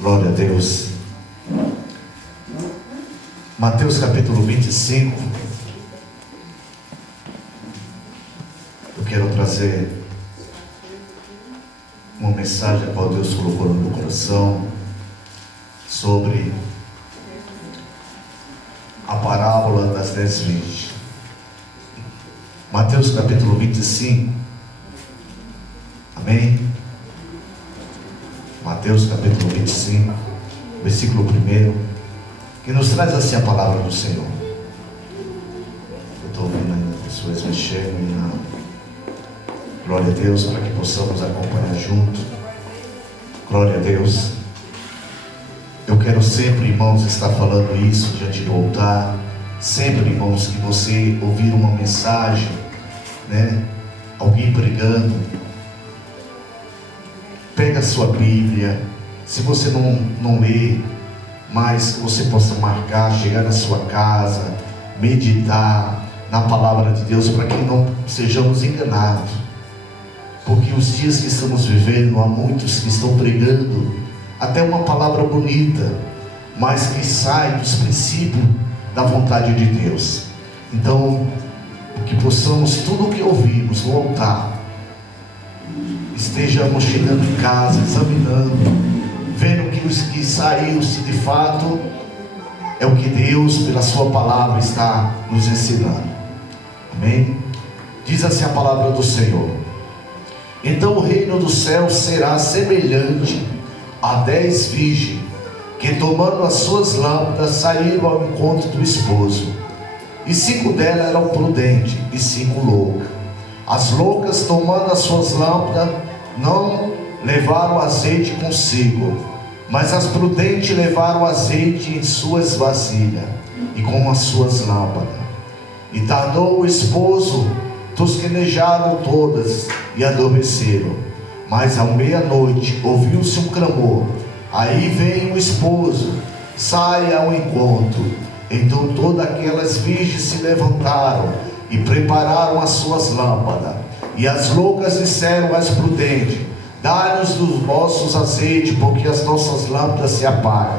Glória a Deus. Mateus capítulo 25. Eu quero trazer uma mensagem que Deus colocou no meu coração sobre a parábola das 10 virgens. Mateus capítulo 25. Amém? Mateus capítulo 25, versículo 1, que nos traz assim a palavra do Senhor. Eu estou ouvindo ainda pessoas mexendo e não. Glória a Deus, para que possamos acompanhar junto. Glória a Deus. Eu quero sempre, irmãos, estar falando isso diante do altar. Sempre, irmãos, que você ouvir uma mensagem, alguém pregando, pega a sua Bíblia. Se você não lê, mas que você possa marcar, chegar na sua casa, meditar na palavra de Deus, para que não sejamos enganados. Porque os dias que estamos vivendo, há muitos que estão pregando até uma palavra bonita, mas que sai dos princípios da vontade de Deus. Então, que possamos, tudo o que ouvimos no altar, estejamos chegando em casa, examinando, vendo que os que saíram, se de fato é o que Deus, pela sua palavra, está nos ensinando. Amém? Diz assim a palavra do Senhor: então o reino do céu será semelhante a 10 virgens, que tomando as suas lâmpadas, saíram ao encontro do esposo. E 5 delas eram prudentes, e 5 loucas. As loucas, tomando as suas lâmpadas, não levaram azeite consigo, mas as prudentes levaram azeite em suas vasilhas, e com as suas lâmpadas. E tardou o esposo, tosquenejaram todas, e adormeceram. Mas à meia-noite, ouviu-se um clamor. Aí vem o esposo, sai ao encontro. Então todas aquelas virgens se levantaram, e prepararam as suas lâmpadas. E as loucas disseram às prudentes: dá-nos dos vossos azeites, porque as nossas lâmpadas se apagam.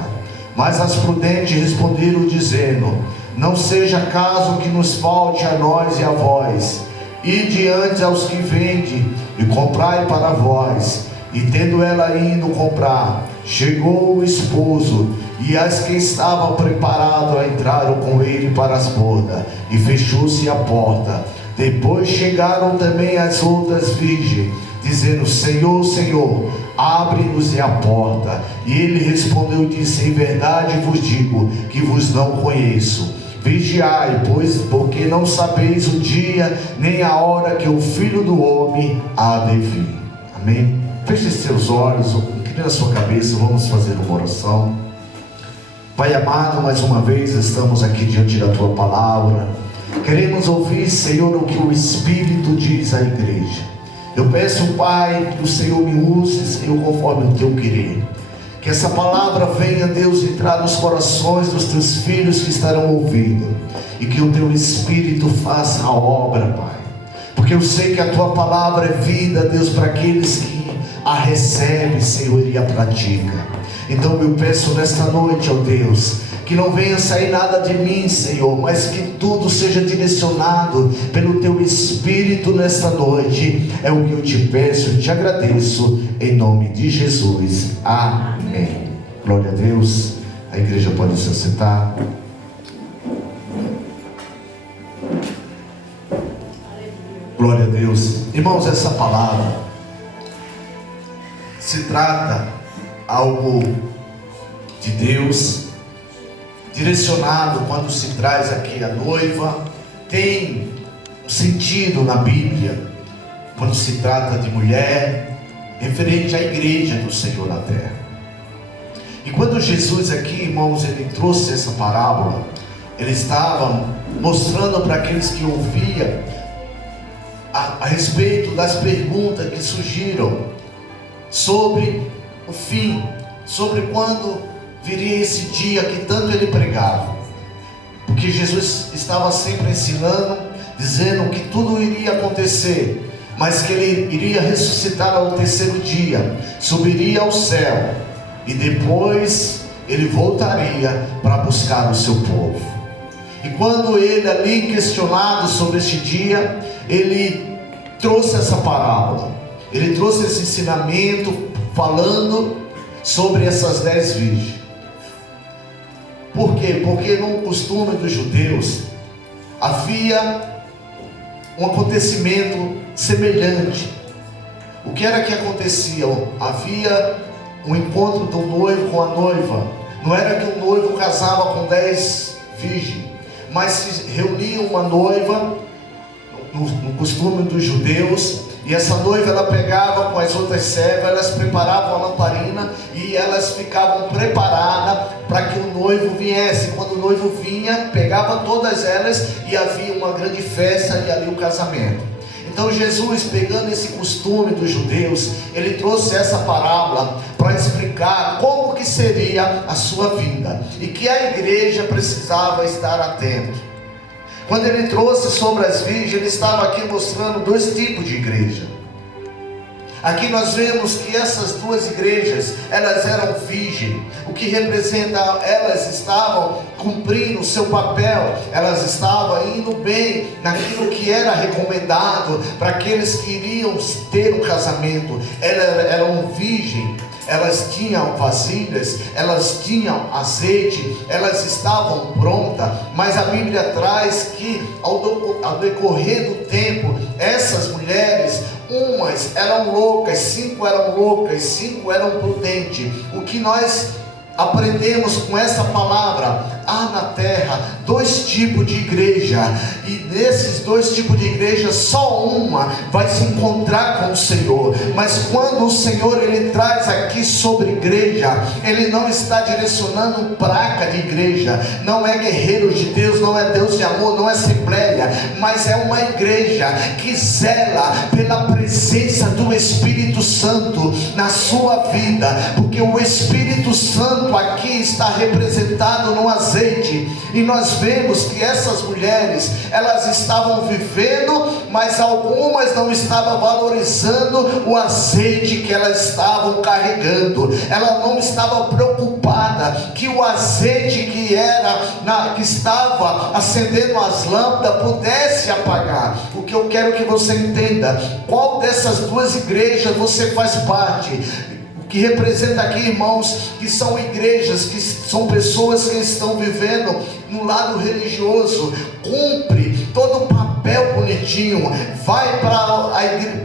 Mas as prudentes responderam, dizendo: não seja caso que nos falte a nós e a vós. Ide antes aos que vendem, e comprai para vós. E tendo ela indo comprar, chegou o esposo, e as que estavam preparadas entraram com ele para as bodas, e fechou-se a porta. Depois chegaram também as outras virgens, dizendo: Senhor, Senhor, abre-nos a porta. E ele respondeu e disse: em verdade vos digo que vos não conheço. Vigiai, pois, porque não sabeis o dia nem a hora que o Filho do Homem há de vir. Amém? Feche seus olhos, incline a sua cabeça, vamos fazer uma oração. Pai amado, mais uma vez estamos aqui diante da Tua palavra. Queremos ouvir, Senhor, o que o Espírito diz à igreja. Eu peço, Pai, que o Senhor me use, Senhor, conforme o Teu querer. Que essa palavra venha, Deus, entrar nos corações dos Teus filhos que estarão ouvindo. E que o Teu Espírito faça a obra, Pai. Porque eu sei que a Tua palavra é vida, Deus, para aqueles que a recebem, Senhor, e a praticam. Então eu peço nesta noite, ó Deus, que não venha sair nada de mim, Senhor, mas que tudo seja direcionado pelo Teu Espírito nesta noite. É o que eu te peço e te agradeço, em nome de Jesus. Amém. Glória a Deus. A igreja pode se sentar. Glória a Deus. Irmãos, essa palavra se trata algo de Deus, direcionado quando se traz aqui a noiva. Tem um sentido na Bíblia quando se trata de mulher, referente à igreja do Senhor na terra. E quando Jesus aqui, irmãos, ele trouxe essa parábola, ele estava mostrando para aqueles que ouviam a respeito das perguntas que surgiram sobre o fim, sobre quando viria esse dia que tanto ele pregava. Porque Jesus estava sempre ensinando, dizendo que tudo iria acontecer, mas que ele iria ressuscitar ao terceiro dia, subiria ao céu, e depois ele voltaria para buscar o seu povo. E quando ele ali questionado sobre este dia, ele trouxe essa parábola, ele trouxe esse ensinamento falando sobre essas 10 virgens. Por quê? Porque no costume dos judeus havia um acontecimento semelhante. O que era que acontecia? Havia um encontro do noivo com a noiva. Não era que o noivo casava com 10 virgens, mas se reunia uma noiva no costume dos judeus, e essa noiva ela pegava com as outras servas, elas preparavam a lamparina e elas ficavam preparadas para que o noivo viesse. Quando o noivo vinha, pegava todas elas e havia uma grande festa e ali o casamento. Então Jesus, pegando esse costume dos judeus, ele trouxe essa parábola para explicar como que seria a sua vinda e que a igreja precisava estar atento. Quando ele trouxe sobre as virgens, ele estava aqui mostrando 2 tipos de igreja. Aqui nós vemos que essas 2 igrejas, elas eram virgens, o que representa, elas estavam cumprindo o seu papel, elas estavam indo bem naquilo que era recomendado para aqueles que iriam ter um casamento. Elas eram virgens, elas tinham vasilhas, elas tinham azeite, elas estavam prontas, mas a Bíblia traz que ao decorrer do tempo, essas mulheres, umas eram loucas, 5 eram loucas, 5 eram prudentes. O que nós aprendemos com essa palavra? Há na terra 2 tipos de igreja, e desses 2 tipos de igreja, só uma vai se encontrar com o Senhor. Mas quando o Senhor ele traz aqui sobre igreja, ele não está direcionando placa de igreja, não é guerreiros de Deus, não é Deus de amor, não é assembleia, mas é uma igreja que zela pela presença do Espírito Santo na sua vida, porque o Espírito Santo aqui está representado no azeite. E nós vemos que essas mulheres, elas estavam vivendo, mas algumas não estavam valorizando o azeite que elas estavam carregando. Ela não estava preocupada que o azeite que estava acendendo as lâmpadas pudesse apagar. O que eu quero que você entenda: qual dessas 2 igrejas você faz parte? Que representa aqui, irmãos, que são igrejas, que são pessoas que estão vivendo no lado religioso, cumpre todo o papel bonitinho, vai para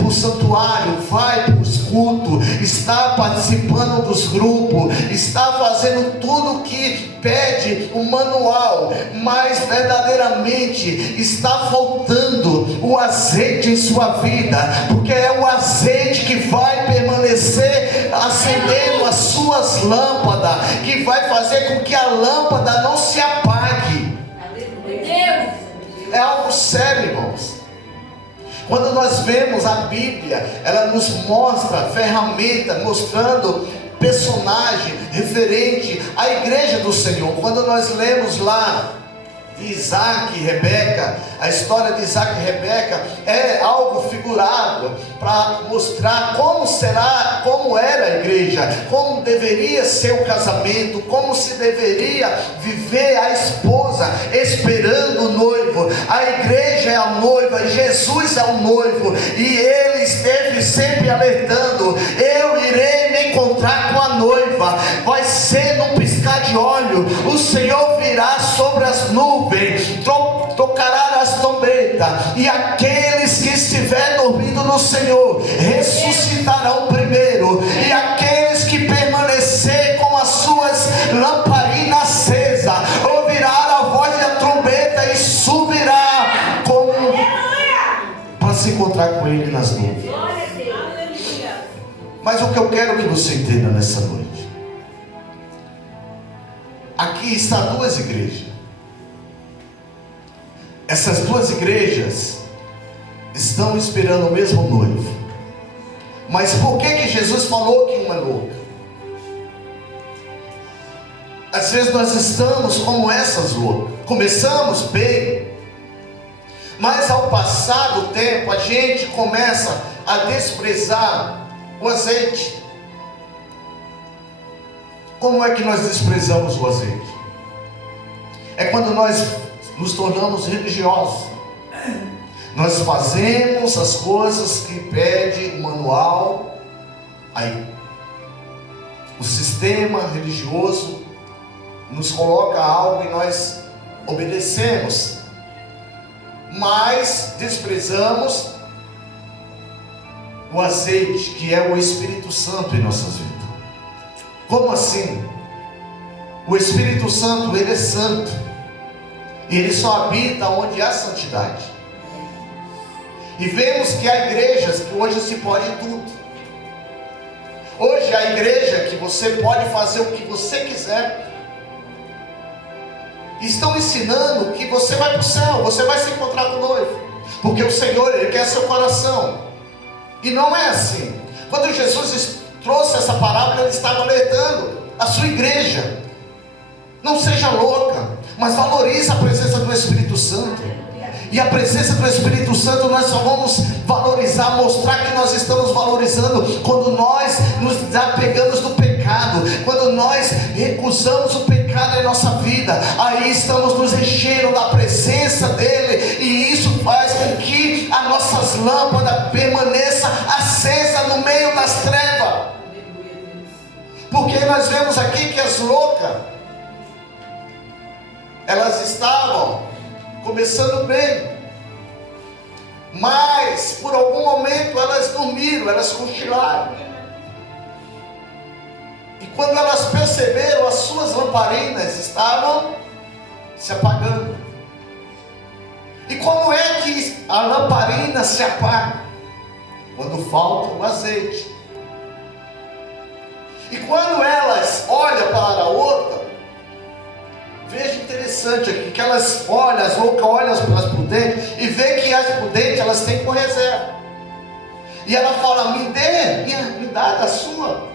o santuário, vai para os cultos, está participando dos grupos, está fazendo tudo que pede o manual, mas verdadeiramente está faltando o azeite em sua vida, porque é o azeite que vai permanecer acendendo as suas lâmpadas, que vai fazer com que a lâmpada não se apague. É algo sério, irmãos. Quando nós vemos a Bíblia, ela nos mostra ferramenta, mostrando personagem referente à igreja do Senhor. Quando nós lemos lá de Isaac e Rebeca, a história de Isaac e Rebeca é algo figurado para mostrar como era a igreja, como deveria ser o casamento, como se deveria viver a esposa esperando o noivo. A igreja é a noiva, Jesus é o noivo, e ele esteve sempre alertando: eu irei me encontrar com a noiva, vai ser num piscar de olho, o Senhor virá sobre as nuvens, tocará as trombetas, e aqueles que estiver dormindo no Senhor ressuscitarão primeiro, e aqueles que permanecer com as suas lamparinas acesas ouvirá a voz da trombeta e subirá para se encontrar com ele nas nuvens. Mas o que eu quero que você entenda nessa noite, aqui está 2 igrejas. Essas 2 igrejas estão esperando o mesmo noivo. Mas por que Jesus falou que uma é louca? Às vezes nós estamos como essas loucas. Começamos bem, mas ao passar do tempo a gente começa a desprezar o azeite. Como é que nós desprezamos o azeite? É quando nós nos tornamos religiosos. Nós fazemos as coisas que pede o manual, aí o sistema religioso nos coloca algo e nós obedecemos, mas desprezamos o azeite, que é o Espírito Santo em nossas vidas. Como assim? O Espírito Santo, ele é santo, e ele só habita onde há santidade. E vemos que há igrejas que hoje se pode tudo. Hoje há igreja que você pode fazer o que você quiser. Estão ensinando que você vai para o céu, você vai se encontrar com o noivo, porque o Senhor, ele quer seu coração. E não é assim. Quando Jesus trouxe essa parábola, ele estava alertando a sua igreja: não seja louca, mas valorize a presença do Espírito Santo. E a presença do Espírito Santo nós só vamos valorizar, mostrar que nós estamos valorizando quando nós nos desapegamos do pecado, quando nós recusamos o pecado em nossa vida. Aí estamos nos enchendo da presença dele, e isso faz com que as nossas lâmpadas permaneçam acesas no meio das trevas. Porque nós vemos aqui que as loucas, elas estavam começando bem, mas por algum momento elas dormiram, elas cochilaram, e quando elas perceberam, as suas lamparinas estavam se apagando. E como é que a lamparina se apaga? Quando falta o azeite. E quando elas olham para a outra, veja interessante aqui, que elas olham, as loucas olham para as prudentes e vê que as prudentes elas têm com reserva. E ela fala: me dá da sua.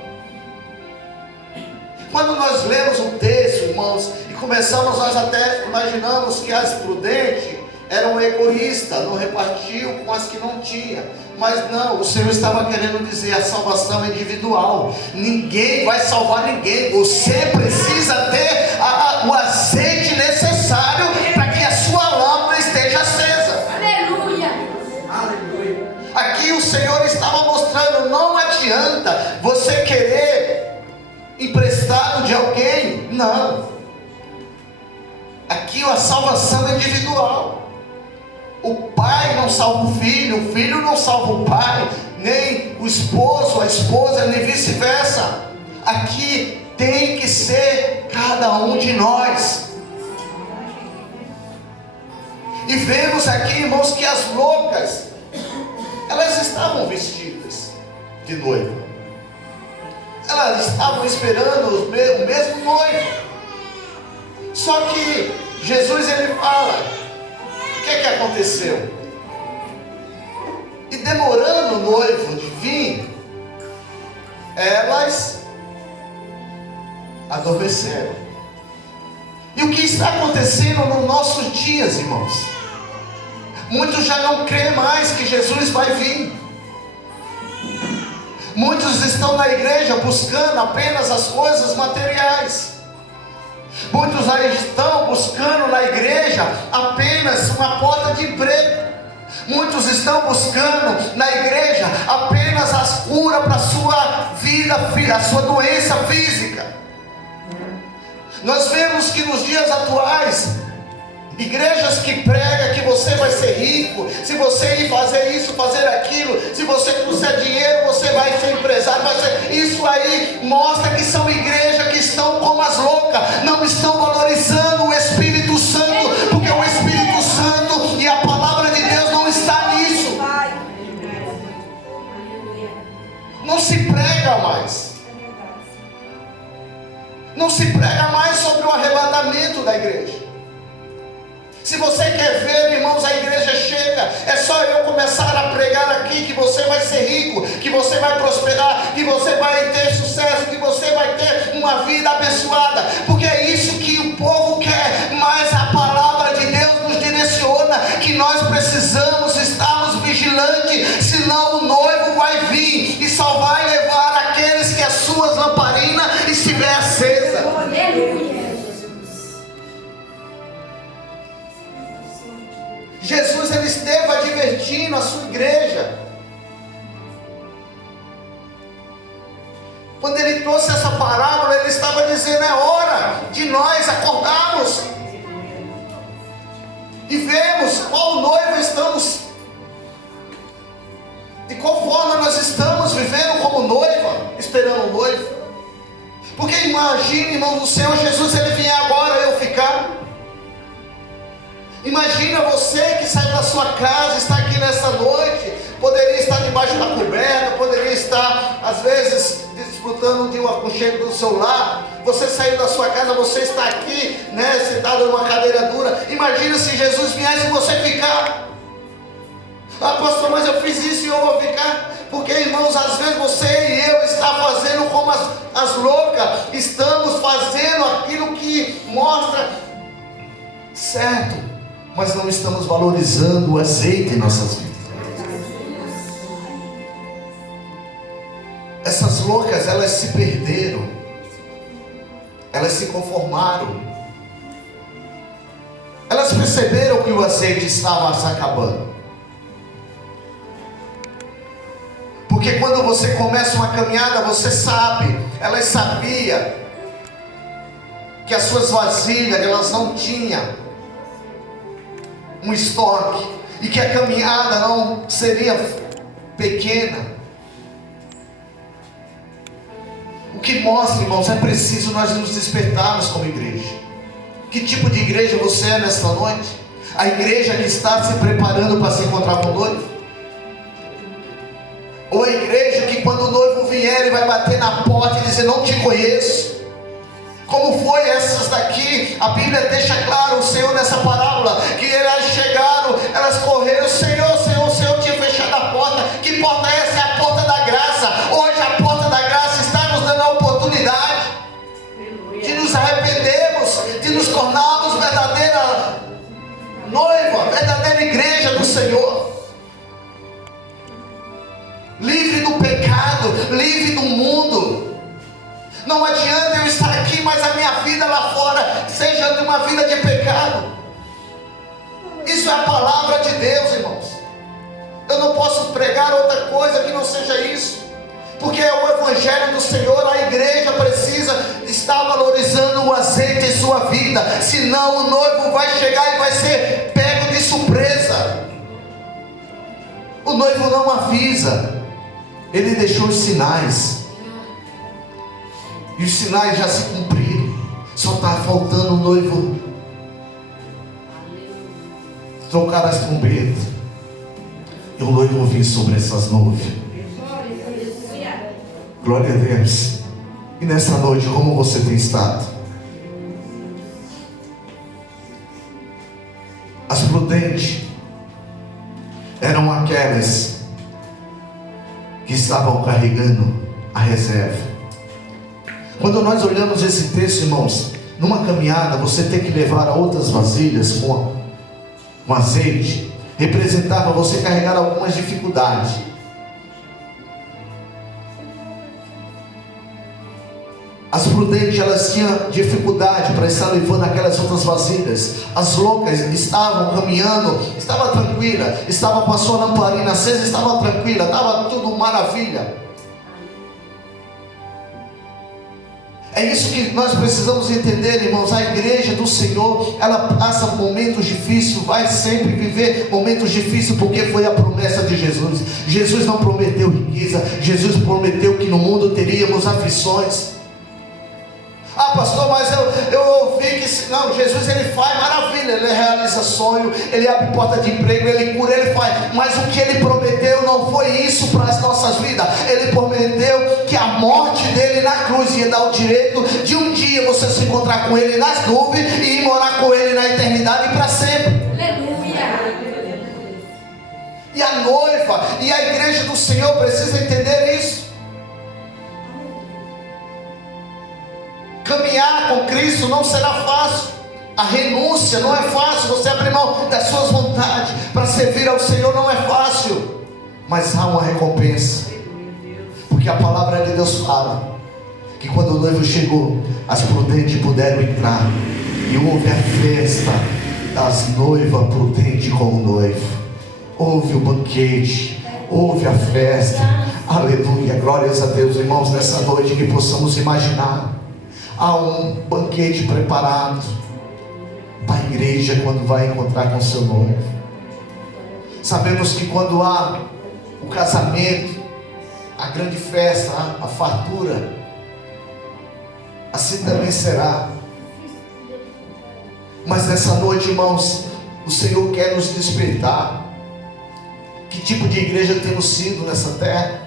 Quando nós lemos o texto, irmãos, e começamos, nós até imaginamos que as prudentes eram egoístas, não repartiam com as que não tinham. Mas não, o Senhor estava querendo dizer: a salvação é individual. Ninguém vai salvar ninguém. Você precisa ter o azeite necessário para que a sua lâmpada esteja acesa. Aleluia! Aleluia! Aqui o Senhor estava mostrando: não adianta você querer emprestado de alguém. Não. Aqui a salvação é individual. O pai não salva o filho não salva o pai, nem o esposo, a esposa, nem vice-versa. Aqui tem que ser cada um de nós. E vemos aqui, irmãos, que as loucas, elas estavam vestidas de noiva. Elas estavam esperando o mesmo noivo. Só que Jesus, ele fala: o que aconteceu? E demorando o noivo de vir, elas adormeceram. E o que está acontecendo nos nossos dias, irmãos? Muitos já não creem mais que Jesus vai vir. Muitos estão na igreja buscando apenas as coisas materiais. Muitos aí estão buscando na igreja apenas uma porta de emprego. Muitos estão buscando na igreja apenas as curas para a sua vida, a sua doença física. Nós vemos que nos dias atuais, igrejas que pregam que você vai ser rico, se você ir fazer isso, fazer aquilo, se você trouxer dinheiro, você vai ser empresário, isso aí mostra que são igrejas que estão como as loucas, não estão valorizando o Espírito Santo, porque o Espírito Santo e a palavra de Deus não está nisso. Não se prega mais. Não se prega mais sobre o arrebatamento da igreja. Se você quer ver, irmãos, a igreja chega, é só eu começar a pregar aqui que você vai ser rico, que você vai prosperar, que você vai ter sucesso, que você vai ter uma vida abençoada, porque é isso que o povo quer. Mas a palavra de Deus nos direciona que nós precisamos estarmos vigilantes, senão o noivo vai vir e só vai levar aqueles que as suas lamparinas estiver acesas. refletindo a sua igreja. Quando ele trouxe essa parábola, ele estava dizendo: é hora de nós acordarmos e vermos qual noiva estamos, de qual forma nós estamos vivendo como noiva, esperando o noivo. Porque imagine, irmão, o Senhor Jesus, ele vier agora e eu ficar. Imagina você que saiu da sua casa, está aqui nessa noite, poderia estar debaixo da coberta, poderia estar, às vezes, desfrutando de um aconchego do seu lar. Você saiu da sua casa, você está aqui, né, sentado numa cadeira dura. Imagina se Jesus viesse e você ficar. Ah, pastor, mas eu fiz isso e eu vou ficar. Porque, irmãos, às vezes você e eu está fazendo como as loucas, estamos fazendo aquilo que mostra certo, mas não estamos valorizando o azeite em nossas vidas. Essas loucas, elas se perderam, elas se conformaram, elas perceberam que o azeite estava se acabando. Porque quando você começa uma caminhada, você sabe, elas sabiam que as suas vasilhas, elas não tinham um estoque, e que a caminhada não seria pequena. O que mostra, irmãos, é preciso nós nos despertarmos como igreja. Que tipo de igreja você é nesta noite? A igreja que está se preparando para se encontrar com o noivo? Ou a igreja que quando o noivo vier, ele vai bater na porta e dizer: não te conheço? Como foi essas daqui? A Bíblia deixa claro, o Senhor nessa parábola, que elas chegaram, elas correram: Senhor, Senhor, o Senhor tinha fechado a porta. Que porta é essa? É a porta da graça. Hoje a porta da graça está nos dando a oportunidade de nos arrependermos, de nos tornarmos verdadeira noiva, verdadeira igreja do Senhor, livre do pecado, livre do mundo. Não adianta eu estar aqui, mas a minha vida lá fora seja de uma vida de pecado. Isso é a palavra de Deus, irmãos. Eu não posso pregar outra coisa que não seja isso, porque é o evangelho do Senhor. A igreja precisa estar valorizando o azeite em sua vida, senão o noivo vai chegar e vai ser pego de surpresa. O noivo não avisa, ele deixou os sinais, e os sinais já se cumpriram. Só está faltando o noivo tocar as trombetas e o noivo vir sobre essas nuvens. Glória a Deus. E nessa noite, como você tem estado? As prudentes eram aquelas que estavam carregando a reserva. Quando nós olhamos esse texto, irmãos, numa caminhada você tem que levar outras vasilhas com azeite, representava você carregar algumas dificuldades. As prudentes, elas tinham dificuldade para estar levando aquelas outras vasilhas. As loucas estavam caminhando, estava tranquila, estava com a sua lamparina acesa, estava tranquila, estava tudo maravilha. É isso que nós precisamos entender, irmãos. A igreja do Senhor, ela passa momentos difíceis, vai sempre viver momentos difíceis, porque foi a promessa de Jesus. Jesus não prometeu riqueza, Jesus prometeu que no mundo teríamos aflições. Ah, pastor, mas eu ouvi que não, Jesus, ele faz maravilha, ele realiza sonho, ele abre porta de emprego, ele cura, ele faz, mas o que ele prometeu não foi isso para as nossas vidas. Ele prometeu que a morte dele na cruz ia dar o direito de um dia você se encontrar com ele nas nuvens e ir morar com ele na eternidade e para sempre. Aleluia. E a noiva e a igreja do Senhor precisa entender isso. Caminhar com Cristo não será fácil. A renúncia não é fácil. Você abrir mão das suas vontades para servir ao Senhor não é fácil. Mas há uma recompensa. Porque a palavra de Deus fala que quando o noivo chegou, as prudentes puderam entrar, e houve a festa das noivas prudentes com o noivo. houve o banquete, houve a festa. Aleluia, glórias a Deus, irmãos, nessa noite que possamos imaginar, há um banquete preparado para a igreja quando vai encontrar com seu noivo. Sabemos que quando há o casamento, a grande festa, a fartura, assim também será. Mas nessa noite, irmãos, o Senhor quer nos despertar. Que tipo de igreja temos sido nessa terra?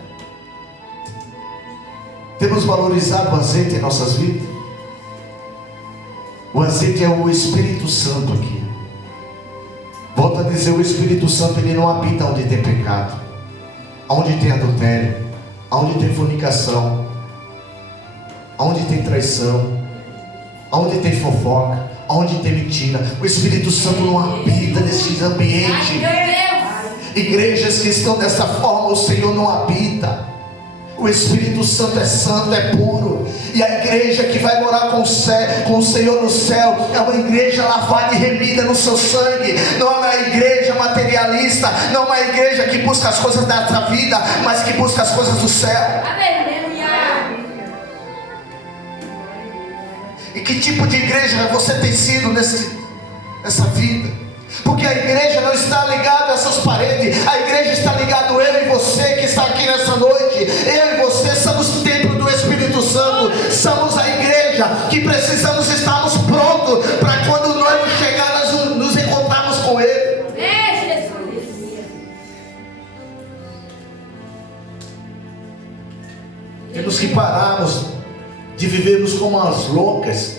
Temos valorizado o azeite em nossas vidas? O azeite é o Espírito Santo aqui. Volto a dizer, o Espírito Santo, ele não habita onde tem pecado, onde tem adultério, onde tem fornicação, onde tem traição, onde tem fofoca, onde tem mentira. O Espírito Santo não habita nesses ambientes. Igrejas que estão dessa forma, o Senhor não habita. O Espírito Santo é santo, é puro. E a igreja que vai morar com o Senhor no céu é uma igreja lavada e remida no seu sangue. Não é uma igreja materialista, não é uma igreja que busca as coisas dessa vida, mas que busca as coisas do céu. E que tipo de igreja você tem sido nessa vida? Porque a igreja não está ligada a essas paredes. A igreja está ligada eu e você que está aqui nessa noite. Eu e você somos o templo do Espírito Santo. Somos a igreja que precisamos estarmos prontos para quando o noivo chegar nós nos encontrarmos com ele. Temos que pararmos de vivermos como as loucas,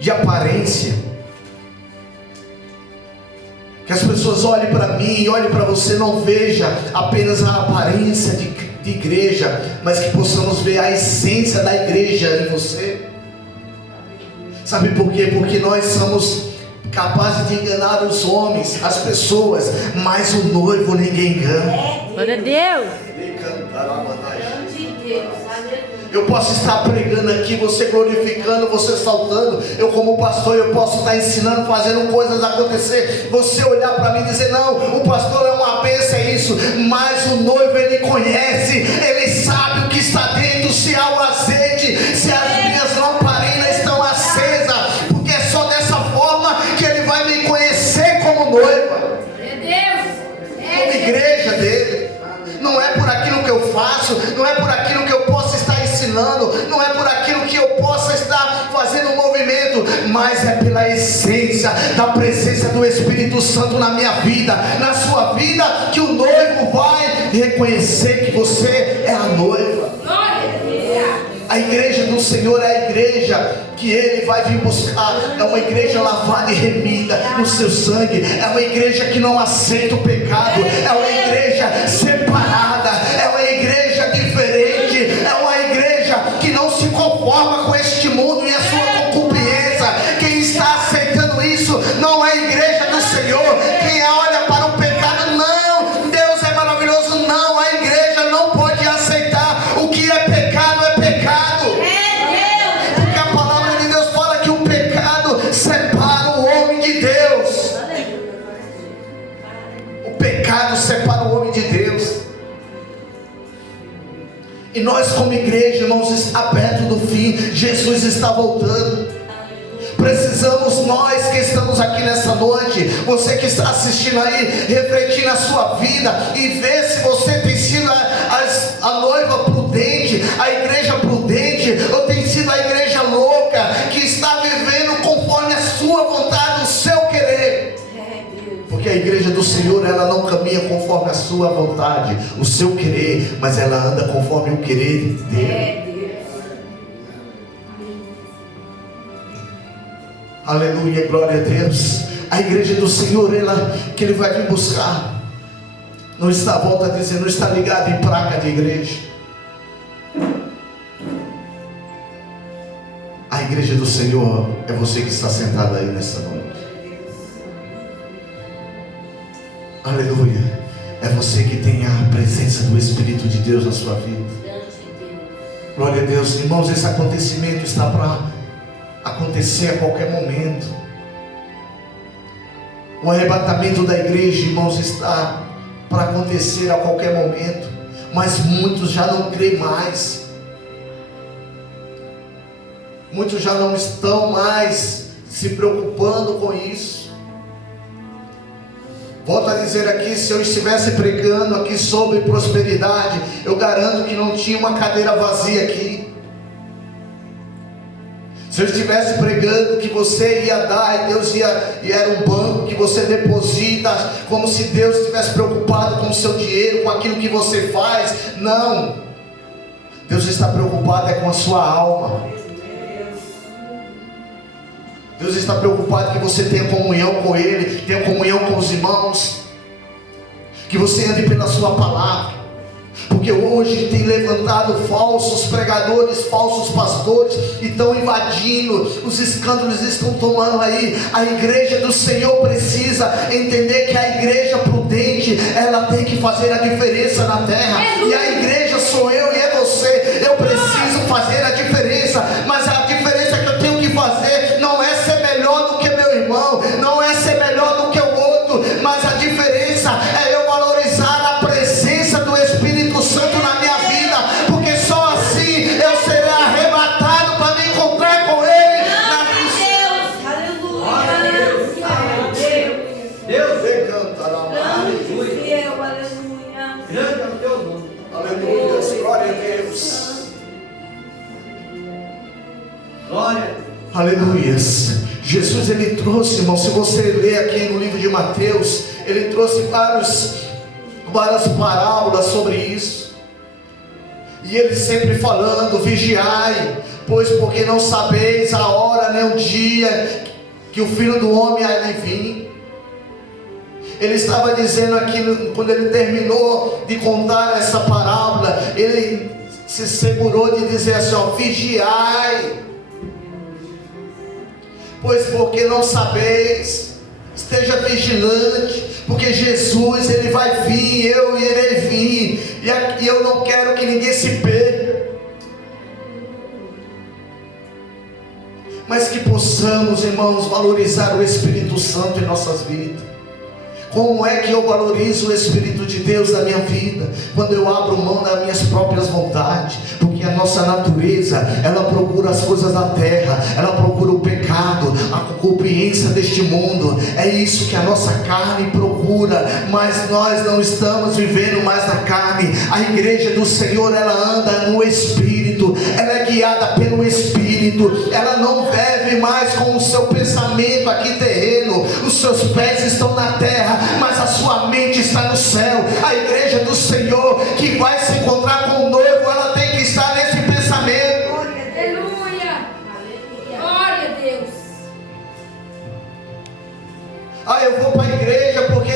de aparência. Que as pessoas olhem para mim e olhem para você, não veja apenas a aparência de igreja, mas que possamos ver a essência da igreja em você. Sabe por quê? Porque nós somos capazes de enganar os homens, as pessoas, mas o noivo ninguém engana. Glória a Deus. Eu posso estar pregando aqui, você glorificando, você saltando. Eu como pastor, eu posso estar ensinando, fazendo coisas acontecer. Você olhar para mim e dizer, não, o pastor é uma bênção, é isso. Mas o noivo, ele conhece, ele sabe o que está dentro. Se há o azeite, se as minhas lamparinas estão acesas. Porque é só dessa forma que ele vai me conhecer como noiva. Como igreja dele. Não é por aquilo que eu faço, não é por aquilo que eu posso estar ensinando, não é por aquilo que eu possa estar fazendo um movimento, mas é pela essência da presença do Espírito Santo na minha vida, na sua vida, que o noivo vai reconhecer que você é a noiva. A igreja do Senhor é a igreja que Ele vai vir buscar. É uma igreja lavada e remida no seu sangue. É uma igreja que não aceita o pecado. É uma igreja separada. É uma igreja diferente. É uma igreja que não se conforma com este mundo e a sua concupiscência. Quem está aceitando isso não é a igreja do Senhor. Quem olha para o pecado, não, Deus é maravilhoso, não, a igreja não pode aceitar. O que é pecado é pecado. Porque a palavra de Deus fala que o pecado separa o homem de Deus. O pecado separa o homem de Deus. E nós como igreja, irmãos, está perto do fim. Jesus está voltando. Precisamos, nós que estamos aqui nessa noite, você que está assistindo aí, refletir na sua vida e ver se você tem sido a noiva prudente, a igreja prudente, ou tem sido a igreja louca, que está vivendo conforme a sua vontade, o seu querer. Porque a igreja do Senhor, ela não caminha conforme a sua vontade, o seu querer, mas ela anda conforme o querer dele. Aleluia, glória a Deus. A igreja do Senhor, ela, que Ele vai vir buscar, não está, volta a dizer, não está ligado em placa de igreja. A igreja do Senhor é você que está sentado aí nessa noite. Aleluia. É você que tem a presença do Espírito de Deus na sua vida. Glória a Deus. Irmãos, esse acontecimento está para acontecer a qualquer momento. O arrebatamento da igreja, irmãos, está para acontecer a qualquer momento, mas muitos já não creem mais. Muitos já não estão mais se preocupando com isso. Volto a dizer aqui, se eu estivesse pregando aqui sobre prosperidade, eu garanto que não tinha uma cadeira vazia aqui. Se eu estivesse pregando que você ia dar e Deus ia, e era um banco que você deposita, como se Deus estivesse preocupado com o seu dinheiro, com aquilo que você faz. Não, Deus está preocupado com a sua alma. Deus está preocupado que você tenha comunhão com Ele, tenha comunhão com os irmãos, que você ande pela sua palavra. Porque hoje tem levantado falsos pregadores, falsos pastores, e estão invadindo, os escândalos estão tomando aí. A igreja do Senhor precisa entender que a igreja prudente, ela tem que fazer a diferença na terra. E a igreja sou eu e é você. Eu preciso fazer a diferença, mas a diferença que eu tenho que fazer não é ser melhor do que meu irmão, não é ser melhor do que o outro, mas a diferença é eu valorizar a presença do Espírito Santo na minha vida, porque só assim eu serei arrebatado para me encontrar com Ele na Deus, aleluia. Deus canta lá, aleluia. grande é o teu nome, aleluia, glória a Deus, glória, aleluia. Jesus, ele trouxe, irmão, se você ler aqui no livro de Mateus, ele trouxe várias parábolas sobre isso, e ele sempre falando: vigiai, pois porque não sabeis a hora nem o dia que o Filho do Homem há de vir. Ele estava dizendo aqui, quando ele terminou de contar essa parábola, ele se segurou de dizer assim: ó, vigiai, pois porque não sabeis, esteja vigilante, porque Jesus, ele vai vir, eu irei vir, e eu não quero que ninguém se perca, mas que possamos, irmãos, valorizar o Espírito Santo em nossas vidas. Como é que eu valorizo o Espírito de Deus na minha vida? Quando eu abro mão das minhas próprias vontades, porque a nossa natureza, ela procura as coisas da terra, ela procura o pecado, a concupiscência deste mundo, é isso que a nossa carne procura, mas nós não estamos vivendo mais na carne. A igreja do Senhor, ela anda no Espírito, ela é guiada pelo Espírito, ela não vive mais com o seu pensamento aqui terreno, os seus pés estão na terra, mas a sua mente está no céu. A igreja do Senhor que vai se encontrar com o noivo, ela tem que estar nesse pensamento. Aleluia, glória a Deus. Eu vou para a igreja porque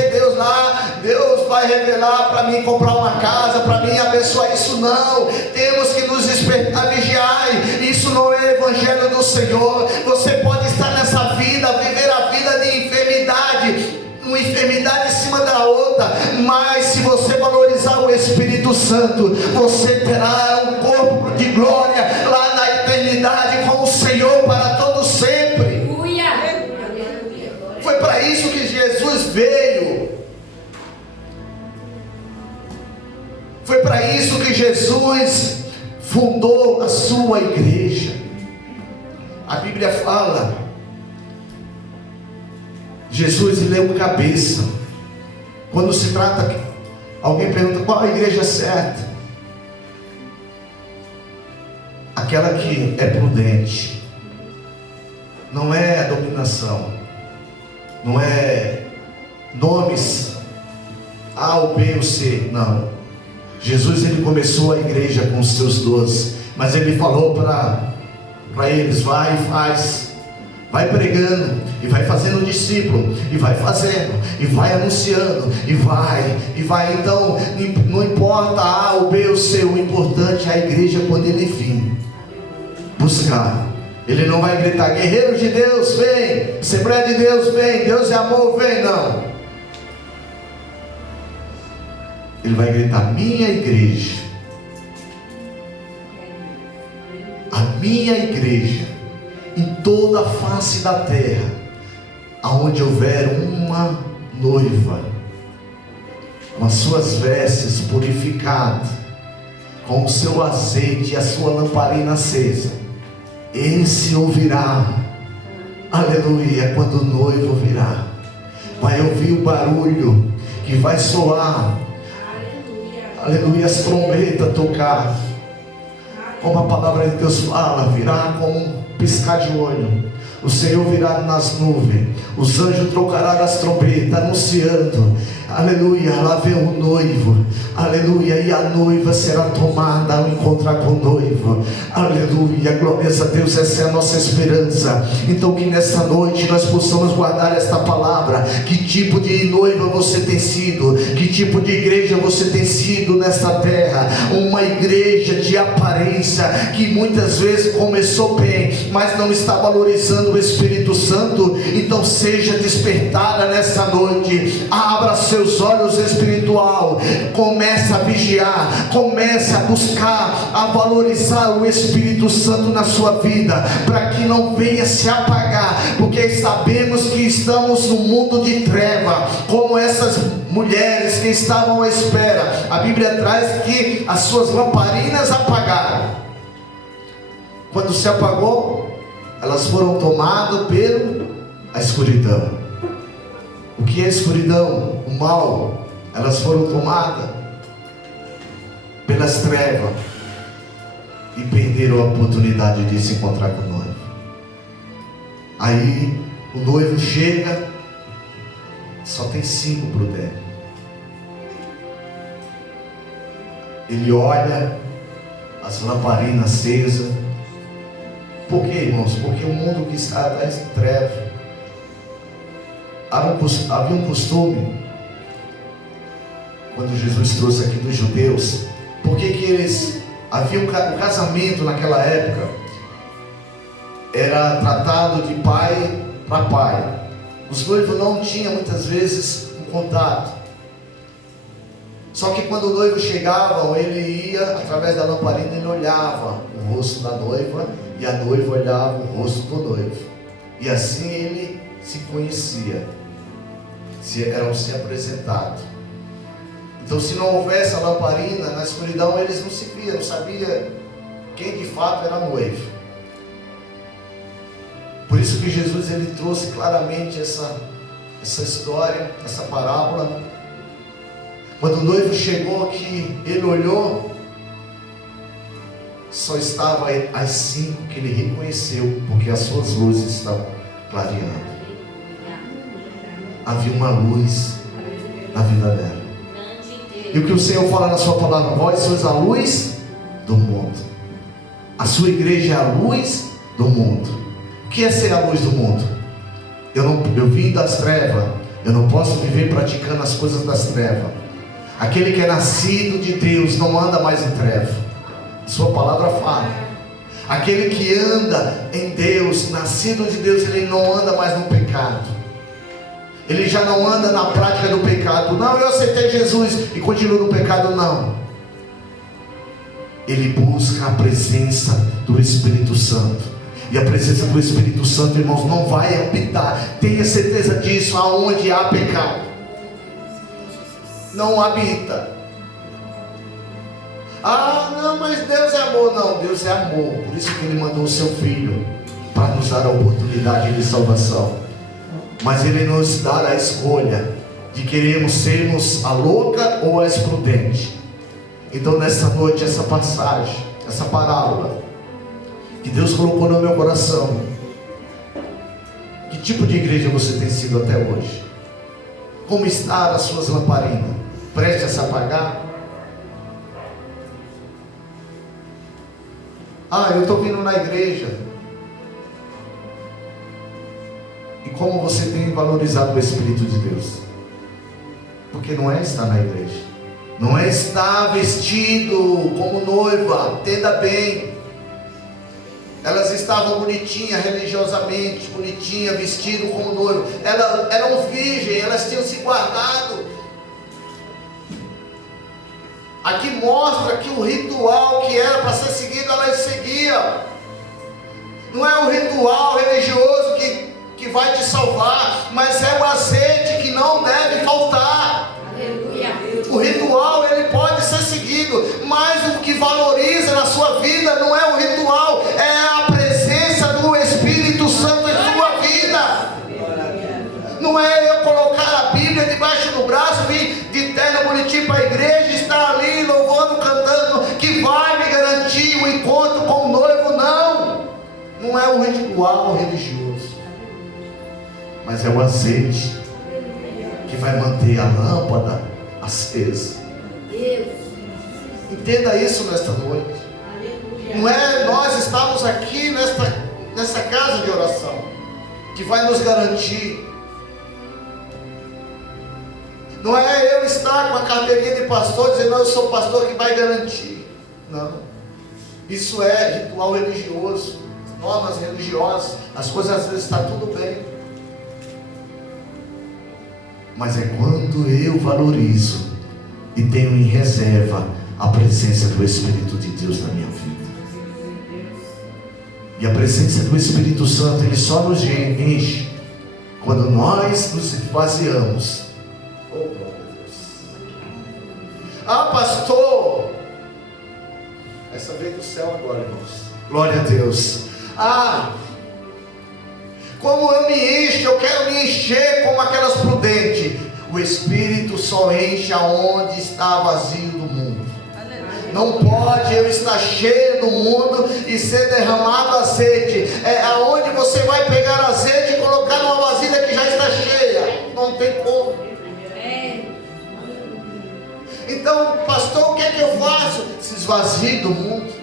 Deus vai revelar para mim, comprar uma casa, para mim abençoar. Isso não, temos que nos despertar, vigiar. Isso não é evangelho do Senhor. Você pode estar nessa vida, viver a vida de enfermidade, uma enfermidade em cima da outra, mas se você valorizar o Espírito Santo, você terá um corpo de glória lá na eternidade com o Senhor para todo sempre. Foi para isso que Jesus veio, foi para isso que Jesus fundou a sua igreja. A Bíblia fala, Jesus leu cabeça. Quando se trata, alguém pergunta qual a igreja certa? Aquela que é prudente, não é dominação, não é nomes A, o B, o C, não. Jesus, ele começou a igreja com os seus 12, mas ele falou para eles: vai e faz, vai pregando, e vai fazendo discípulo, e vai fazendo, e vai anunciando, e vai. Então, não importa A, o B, o C, o importante é a igreja quando ele vir buscar. Ele não vai gritar: guerreiros de Deus, vem, Assembleia de Deus, vem, Deus é amor, vem, não. Ele vai gritar: minha igreja, a minha igreja, em toda a face da terra, aonde houver uma noiva, com as suas vestes purificadas, com o seu azeite e a sua lamparina acesa, esse ouvirá, aleluia, quando o noivo virá, vai ouvir o barulho que vai soar, aleluia, as trombetas tocar, como a palavra de Deus fala, virá como um piscar de olho. O Senhor virá nas nuvens, os anjos trocarão as trombetas, anunciando, aleluia, lá vem o noivo, aleluia, e a noiva será tomada ao encontrar com o noivo, aleluia, glórias a Deus, essa é a nossa esperança. Então que nessa noite nós possamos guardar esta palavra. Que tipo de noiva você tem sido? Que tipo de igreja você tem sido nesta terra? Uma igreja de aparência, que muitas vezes começou bem, mas não está valorizando o Espírito Santo. Então seja despertada nessa noite, abra seus olhos espiritual, comece a vigiar, comece a buscar, a valorizar o Espírito Santo na sua vida, para que não venha se apagar, porque sabemos que estamos no mundo de treva, como essas mulheres que estavam à espera. A Bíblia traz que as suas lamparinas apagaram. Quando se apagou, elas foram tomadas pela escuridão. O que é escuridão? O mal. Elas foram tomadas pelas trevas e perderam a oportunidade de se encontrar com o noivo. Aí o noivo chega, só tem 5 prudentes. Ele olha as lamparinas acesas. Por quê, irmãos? Porque o mundo que está atrás de treva. Havia um costume, quando Jesus trouxe aqui dos judeus, porque que eles haviam o casamento naquela época era tratado de pai para pai. Os noivos não tinham muitas vezes um contato. Só que quando o noivo chegava, ele ia através da lamparina, ele olhava o rosto da noiva e a noiva olhava o rosto do noivo, e assim ele se conhecia, eram se apresentados. Então, se não houvesse a lamparina, na escuridão eles não se viam, não sabia quem de fato era noivo. Por isso que Jesus ele trouxe claramente essa história, essa parábola. Quando o noivo chegou aqui, ele olhou, só estava as 5 que ele reconheceu, porque as suas luzes estavam clareando. Havia uma luz na vida dela. E o que o Senhor fala na sua palavra: vós sois a luz do mundo. A sua igreja é a luz do mundo. O que é ser a luz do mundo? Eu vim das trevas, eu não posso viver praticando as coisas das trevas. Aquele que é nascido de Deus não anda mais em treva. Sua palavra fala. Aquele que anda em Deus, nascido de Deus, ele não anda mais no pecado. Ele já não anda na prática do pecado. Não, eu aceitei Jesus e continuo no pecado, não. Ele busca a presença do Espírito Santo. E a presença do Espírito Santo, irmãos, não vai habitar. Tenha certeza disso. Aonde há pecado, não habita. Ah, não, mas Deus é amor. Não, Deus é amor. Por isso que Ele mandou o seu Filho, para nos dar a oportunidade de salvação. Mas Ele nos dá a escolha de queremos sermos a louca ou a prudente. Então nessa noite, essa passagem, essa parábola que Deus colocou no meu coração. Que tipo de igreja você tem sido até hoje? Como estão as suas lamparinas? Preste a se apagar? Ah, eu estou vindo na igreja. E como você tem valorizado o Espírito de Deus? Porque não é estar na igreja, não é estar vestido como noiva. Entenda bem. Elas estavam bonitinhas, religiosamente bonitinhas, vestido como noivo. Elas eram virgens, elas tinham se guardado. Aqui mostra que o ritual que era para ser seguido, elas seguiam. Não é o ritual religioso que vai te salvar, mas é o azeite que não deve faltar. Aleluia. O ritual ele pode ser seguido, mas o que valoriza na sua vida não é o ritual, é a presença do Espírito Santo em sua vida. Não é eu colocar a Bíblia debaixo do braço, vir de terno bonitinho para a igreja, estar ali louvando, cantando, que vai me garantir o encontro com o noivo. Não é o ritual religioso, mas é o azeite que vai manter a lâmpada acesa. Entenda isso nesta noite. Não é nós estamos aqui nessa casa de oração que vai nos garantir. Não é eu estar com a carteirinha de pastor dizendo eu sou pastor que vai garantir. Não. Isso é ritual religioso, normas religiosas. As coisas às vezes estão tudo bem. Mas é quando eu valorizo e tenho em reserva a presença do Espírito de Deus na minha vida. E a presença do Espírito Santo, ele só nos enche quando nós nos esvaziamos. Oh, glória a Deus. Ah, pastor, essa veio do céu agora, irmãos. Glória a Deus. Ah, como eu me encho, eu quero me encher como aquelas prudentes. O Espírito só enche aonde está vazio do mundo. Não pode eu estar cheio do mundo e ser derramado azeite. É aonde você vai pegar azeite e colocar numa vasilha que já está cheia. Não tem como. Então, pastor, o que é que eu faço? Se esvazie do mundo.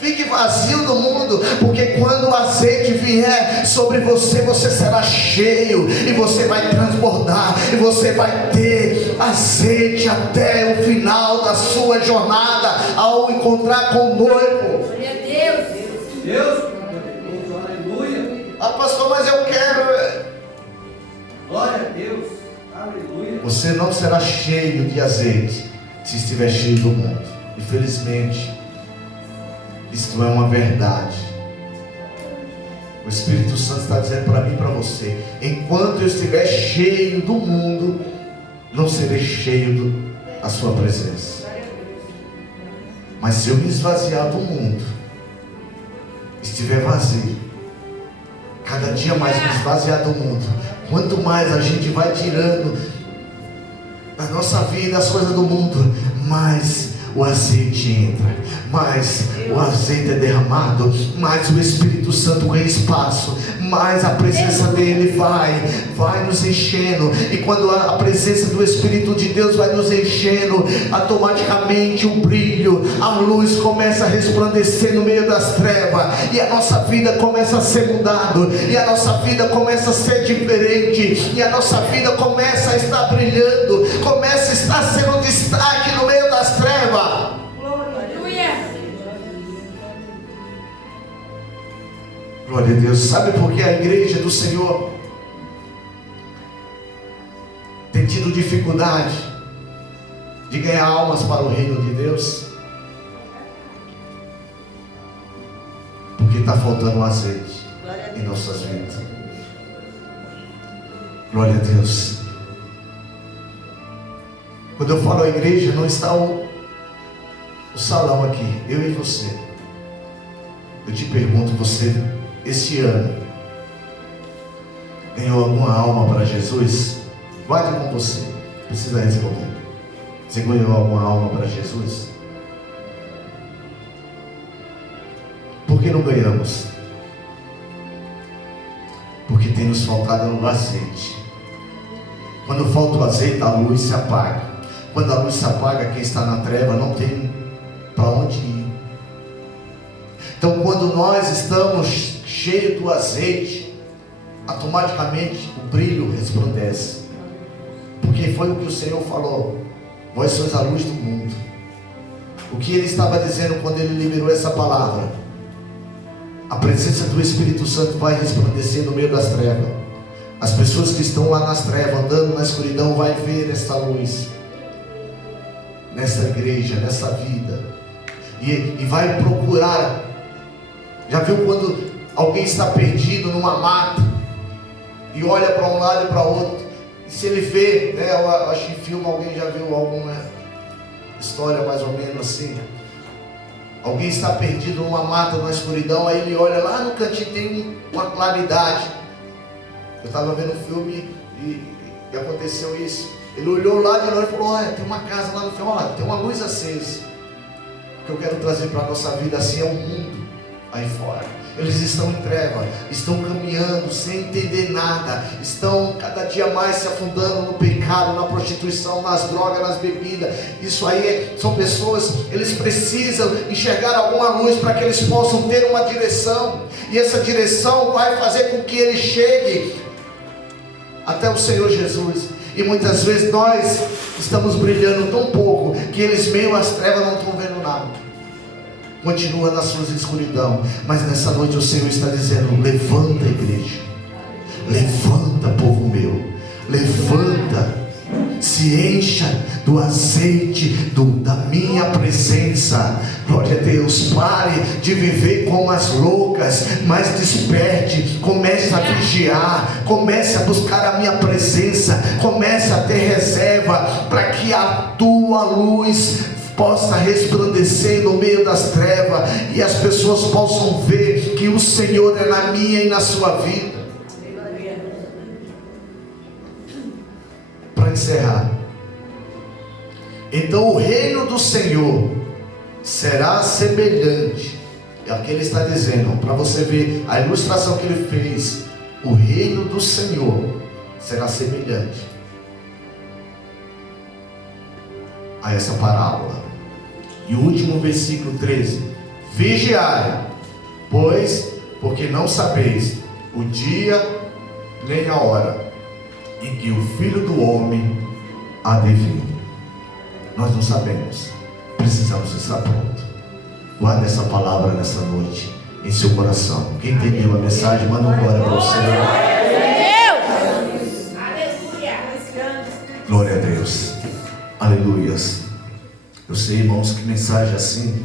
Fique vazio do mundo, porque quando o azeite vier sobre você, você será cheio e você vai transbordar e você vai ter azeite até o final da sua jornada ao encontrar com o noivo. Glória a Deus. Deus, aleluia. Ah, pastor, mas eu quero. Glória a Deus, aleluia. Você não será cheio de azeite se estiver cheio do mundo. Infelizmente, isso não é uma verdade. O Espírito Santo está dizendo para mim e para você: enquanto eu estiver cheio do mundo, não serei cheio da sua presença. Mas se eu me esvaziar do mundo, estiver vazio, cada dia mais me esvaziar do mundo, quanto mais a gente vai tirando da nossa vida as coisas do mundo, mais o azeite entra, mais o azeite é derramado, mais o Espírito Santo ganha espaço, mais a presença dele vai nos enchendo. E quando a presença do Espírito de Deus vai nos enchendo, automaticamente o brilho, a luz começa a resplandecer no meio das trevas, e a nossa vida começa a ser mudada, e a nossa vida começa a ser diferente, e a nossa vida começa a estar brilhando, começa a estar sendo destaque no meio das trevas. Glória a Deus. Sabe por que a igreja do Senhor tem tido dificuldade de ganhar almas para o reino de Deus? Porque está faltando azeite em nossas vidas. Glória a Deus. Quando eu falo a igreja, não está o salão aqui, eu e você. Eu te pergunto, você esse ano ganhou alguma alma para Jesus? Guarde com você, precisa responder. Você ganhou alguma alma para Jesus? Por que não ganhamos? Porque tem nos faltado o azeite. Quando falta o azeite, a luz se apaga. Quando a luz se apaga, quem está na treva não tem para onde ir. Então, quando nós estamos cheios do azeite, automaticamente o brilho resplandece. Porque foi o que o Senhor falou: vós sois a luz do mundo. O que ele estava dizendo quando ele liberou essa palavra? A presença do Espírito Santo vai resplandecer no meio das trevas. As pessoas que estão lá nas trevas, andando na escuridão, vai ver esta luz nessa igreja, nessa vida, e vai procurar. Já viu quando alguém está perdido numa mata e olha para um lado e para outro. E se ele vê, né, eu acho que em filme alguém já viu alguma história mais ou menos assim. Alguém está perdido numa mata, numa escuridão, aí ele olha lá no cantinho, tem uma claridade. Eu estava vendo um filme e aconteceu isso. Ele olhou lá de longe e falou: olha, tem uma casa lá no final, olha, tem uma luz acesa. O que eu quero trazer para a nossa vida assim é o mundo aí fora. Eles estão em treva, estão caminhando sem entender nada, estão cada dia mais se afundando no pecado, na prostituição, nas drogas, nas bebidas. Isso aí são pessoas, eles precisam enxergar alguma luz para que eles possam ter uma direção, e essa direção vai fazer com que eles cheguem até o Senhor Jesus. E muitas vezes nós estamos brilhando tão pouco que eles, meio às trevas, não estão vendo nada, continua na sua escuridão. Mas nessa noite o Senhor está dizendo: levanta, igreja, levanta, povo meu, levanta, se encha do azeite da minha presença. Glória a Deus. Pare de viver como as loucas, mas desperte, comece a vigiar, comece a buscar a minha presença, comece a ter reserva, para que a tua luz possa resplandecer no meio das trevas, e as pessoas possam ver que o Senhor é na minha e na sua vida. Para encerrar, então o reino do Senhor será semelhante, é o que ele está dizendo, para você ver a ilustração que ele fez. O reino do Senhor será semelhante a essa parábola. E o último versículo 13: vigiai, pois, porque não sabeis o dia nem a hora em que o Filho do Homem há de vir. Nós não sabemos, precisamos estar prontos. Guarde essa palavra nessa noite em seu coração. Quem entendeu a mensagem, manda um glória para o Senhor. Glória a Deus. Aleluias. Eu sei, irmãos, que mensagem assim